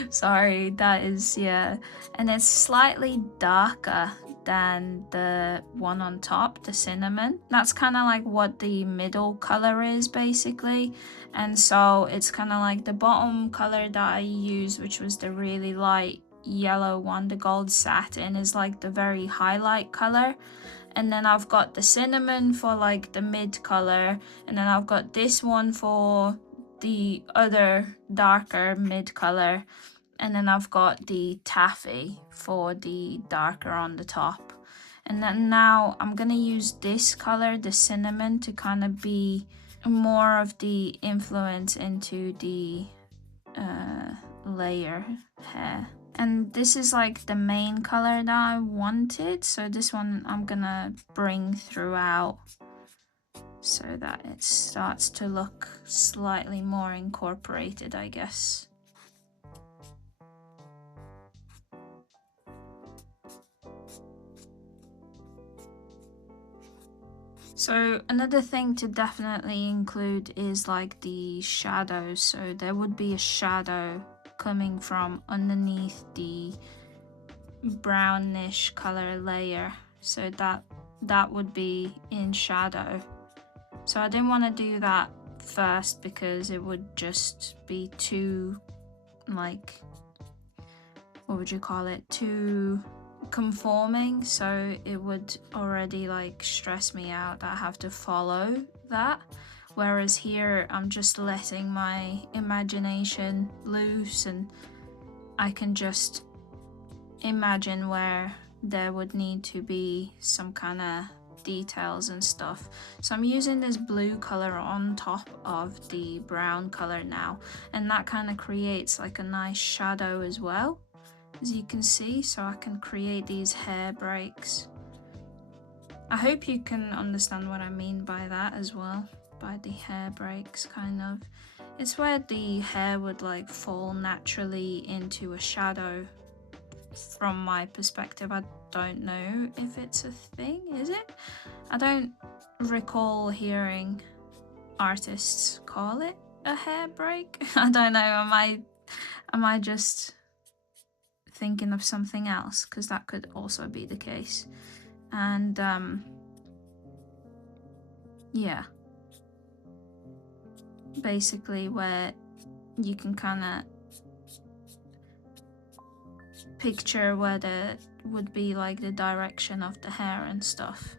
Sorry, that is, yeah, and it's slightly darker than the one on top, the cinnamon. That's kind of like what the middle color is, basically. And so it's kind of like the bottom color that I used, which was the really light yellow one, the gold satin, is like the very highlight color. And then I've got the cinnamon for like the mid color, and then I've got this one for the other darker mid color. And then I've got the taffy for the darker on the top. And then now I'm gonna use this color, the cinnamon, to kind of be more of the influence into the layer hair. And this is like the main color that I wanted, so this one I'm gonna bring throughout so that it starts to look slightly more incorporated, I guess. So another thing to definitely include is like the shadows. So there would be a shadow coming from underneath the brownish color layer, so that would be in shadow. So I didn't want to do that first because it would just be too, like, what would you call it, too conforming, so it would already like stress me out that I have to follow that. Whereas here I'm just letting my imagination loose and I can just imagine where there would need to be some kind of details and stuff. So I'm using this blue color on top of the brown color now, and that kind of creates like a nice shadow as well, as you can see. So I can create these hair breaks. I hope you can understand what I mean by that as well, by the hair breaks kind of. It's where the hair would like fall naturally into a shadow. From my perspective, I don't know if it's a thing, is it? I don't recall hearing artists call it a hair break. I don't know, am I just thinking of something else? Because that could also be the case. And yeah, basically where you can kind of picture where there would be like the direction of the hair and stuff.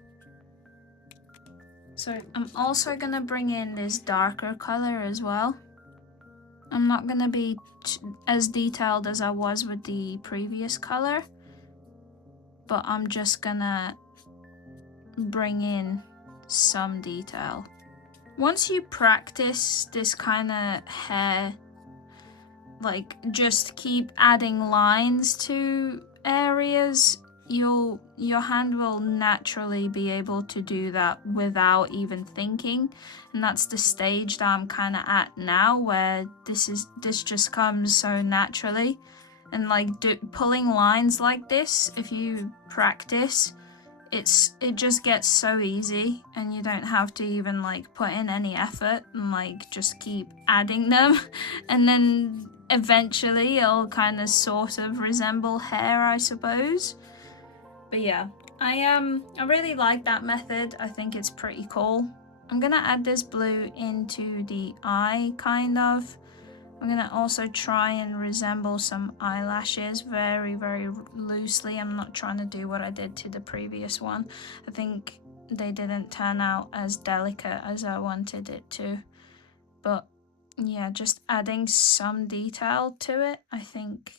So I'm also gonna bring in this darker color as well. I'm not gonna be as detailed as I was with the previous color, but I'm just gonna bring in some detail. Once you practice this kind of hair, like just keep adding lines to areas, your hand will naturally be able to do that without even thinking. And that's the stage that I'm kind of at now, where this just comes so naturally. And like pulling lines like this, if you practice, it just gets so easy, and you don't have to even like put in any effort, and like just keep adding them and then eventually it'll kind of sort of resemble hair, I suppose. But yeah, I really like that method. I think it's pretty cool. I'm gonna add this blue into the eye kind of. I'm gonna also try and resemble some eyelashes very, very loosely. I'm not trying to do what I did to the previous one. I think they didn't turn out as delicate as I wanted it to. But yeah, just adding some detail to it, I think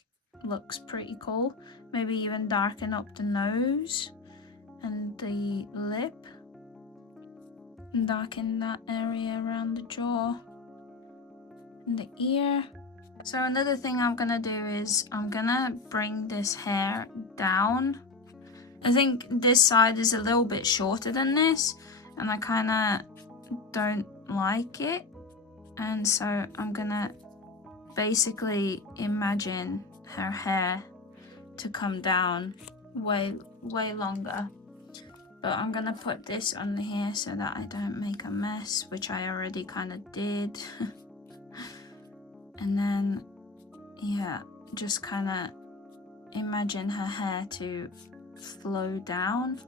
looks pretty cool. Maybe even darken up the nose and the lip. And darken that area around the jaw. The ear. So another thing I'm gonna do is I'm gonna bring this hair down. I think this side is a little bit shorter than this, and I kind of don't like it, and so I'm gonna basically imagine her hair to come down way longer. But I'm gonna put this under here so that I don't make a mess, which I already kind of did. And then, yeah, just kind of imagine her hair to flow down,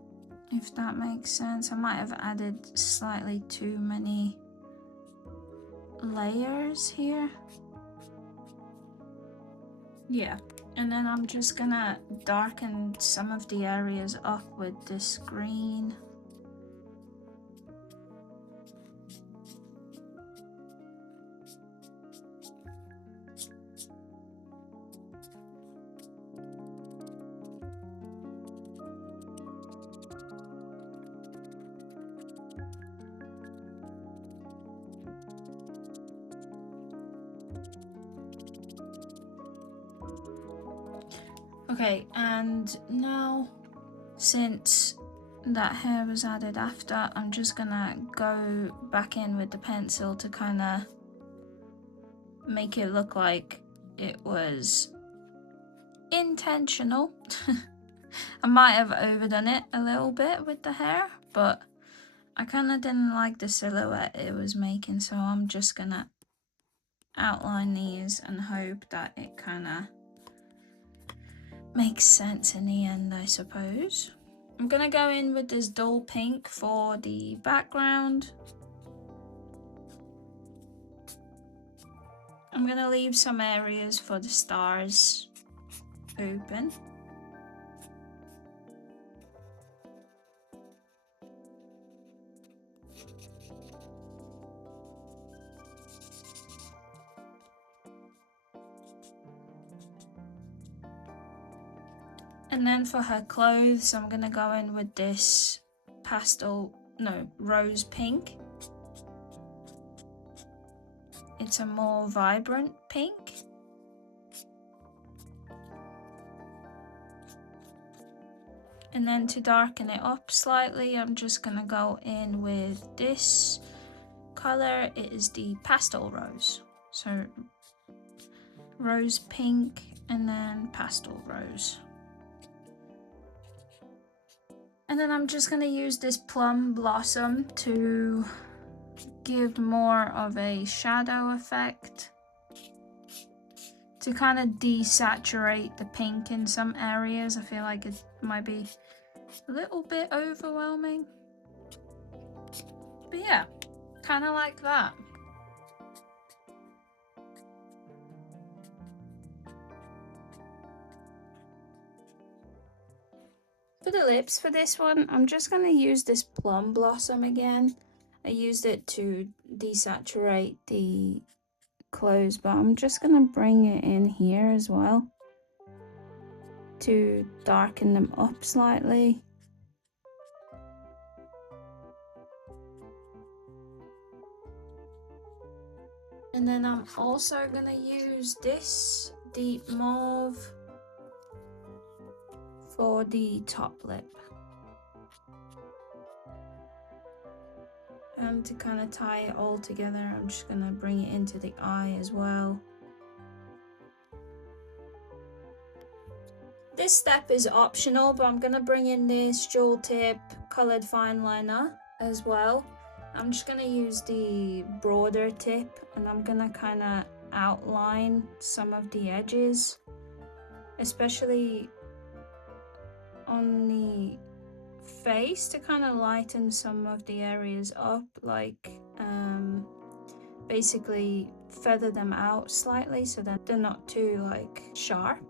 if that makes sense. I might have added slightly too many layers here. Yeah, and then I'm just gonna darken some of the areas up with this green. Okay, and now since that hair was added after, I'm just gonna go back in with the pencil to kind of make it look like it was intentional. I might have overdone it a little bit with the hair, but I kind of didn't like the silhouette it was making, so I'm just gonna outline these and hope that it kind of makes sense in the end, I suppose. I'm gonna go in with this dull pink for the background. I'm gonna leave some areas for the stars open. And then for her clothes, I'm gonna go in with this rose pink. It's a more vibrant pink. And then to darken it up slightly, I'm just gonna go in with this color. It is the pastel rose. So rose pink and then pastel rose. And then I'm just gonna use this plum blossom to give more of a shadow effect, to kind of desaturate the pink in some areas. I feel like it might be a little bit overwhelming. But yeah, kind of like that. For the lips for this one, I'm just going to use this plum blossom again. I used it to desaturate the clothes, but I'm just going to bring it in here as well to darken them up slightly. And then I'm also going to use this deep mauve for the top lip. And to kind of tie it all together, I'm just going to bring it into the eye as well. This step is optional, but I'm going to bring in this jewel tip coloured fine liner as well. I'm just going to use the broader tip and I'm going to kind of outline some of the edges, especially on the face, to kind of lighten some of the areas up, like basically feather them out slightly so that they're not too like sharp.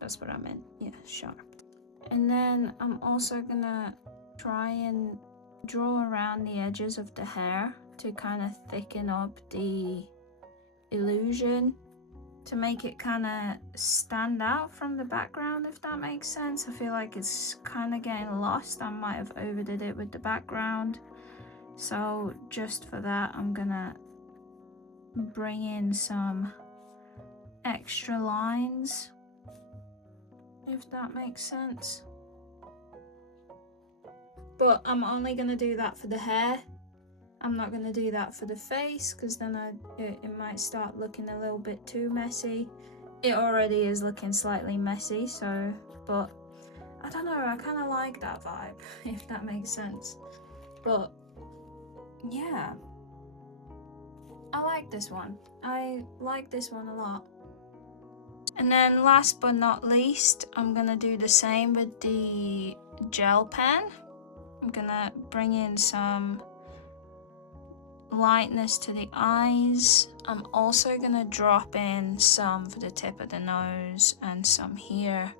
That's what I meant, yeah, sharp. And then I'm also gonna try and draw around the edges of the hair to kind of thicken up the illusion, to make it kind of stand out from the background, if that makes sense. I feel like it's kind of getting lost. I might have overdid it with the background, so just for that I'm gonna bring in some extra lines, if that makes sense. But I'm only gonna do that for the hair. I'm not gonna do that for the face, because then it might start looking a little bit too messy. It already is looking slightly messy, so, but I don't know, I kind of like that vibe, if that makes sense. But yeah, I like this one. I like this one a lot. And then last but not least, I'm gonna do the same with the gel pen. I'm gonna bring in some lightness to the eyes. I'm also gonna drop in some for the tip of the nose and some here.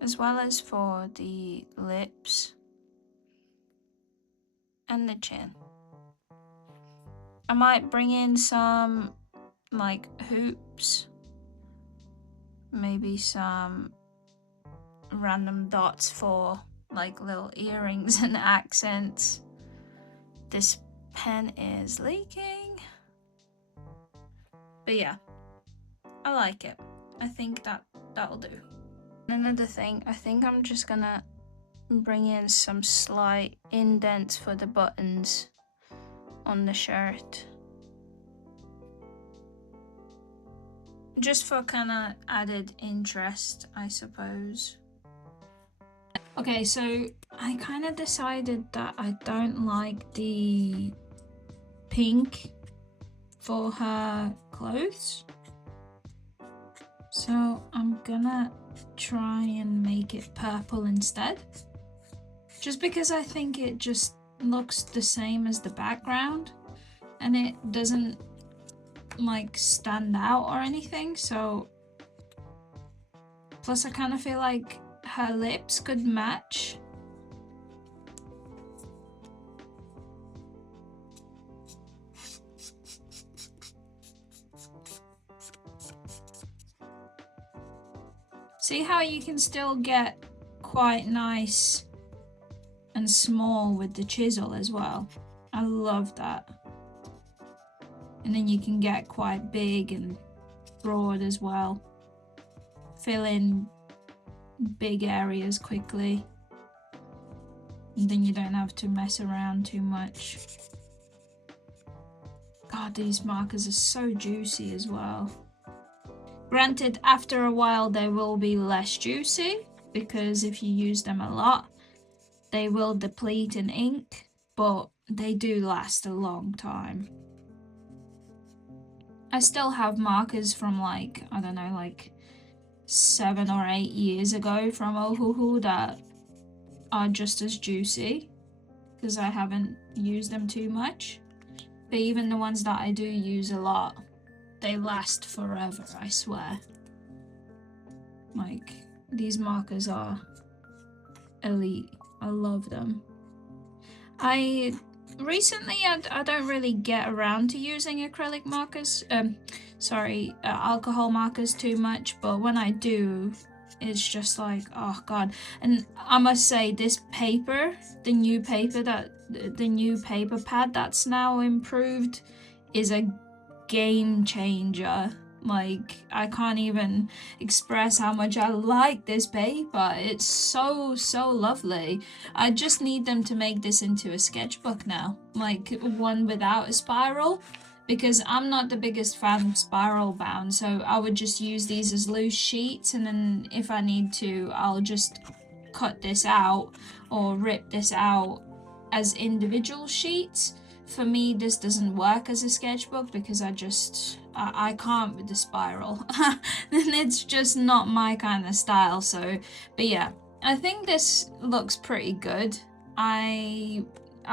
As well as for the lips and the chin. I might bring in some like hoops maybe some random dots for like little earrings and accents. This pen is leaking, but yeah, I like it. I think that'll do. Another thing, I think I'm just gonna bring in some slight indents for the buttons on the shirt, just for kind of added interest, I suppose. Okay, so I kind of decided that I don't like the pink for her clothes, so I'm gonna try and make it purple instead, just because I think it just looks the same as the background and it doesn't like stand out or anything. So plus I kind of feel like her lips could match. See how you can still get quite nice and small with the chisel as well? I love that. And then you can get quite big and broad as well. Fill in big areas quickly. And then you don't have to mess around too much. God, these markers are so juicy as well. Granted, after a while they will be less juicy, because if you use them a lot, they will deplete in ink, but they do last a long time. I still have markers from like, I don't know, like 7 or 8 years ago from Ohuhu that are just as juicy, because I haven't used them too much. But even the ones that I do use a lot, they last forever, I swear. Like, these markers are elite. I love them. Recently, I don't really get around to using acrylic markers, alcohol markers too much, but when I do, it's just like, oh god. And I must say, this paper, the new paper pad that's now improved, is a game changer. Like, I can't even express how much I like this paper. It's so lovely. I just need them to make this into a sketchbook now, like one without a spiral, because I'm not the biggest fan of spiral bound, so I would just use these as loose sheets, and then if I need to, I'll just cut this out or rip this out as individual sheets. For me, this doesn't work as a sketchbook because I can't with the spiral. And it's just not my kind of style. So, but yeah, I think this looks pretty good. I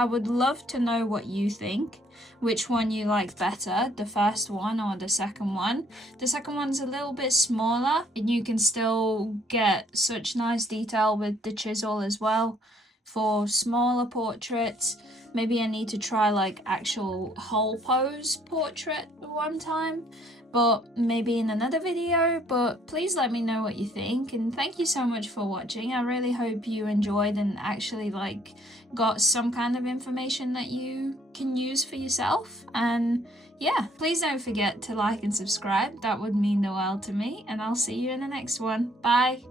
would love to know what you think, which one you like better, the first one or the second one. The second one's a little bit smaller and you can still get such nice detail with the chisel as well for smaller portraits. Maybe I need to try like actual whole pose portrait one time, but maybe in another video. But please let me know what you think, and thank you so much for watching. I really hope you enjoyed and actually like got some kind of information that you can use for yourself. And yeah, please don't forget to like and subscribe. That would mean the world to me, and I'll see you in the next one. Bye.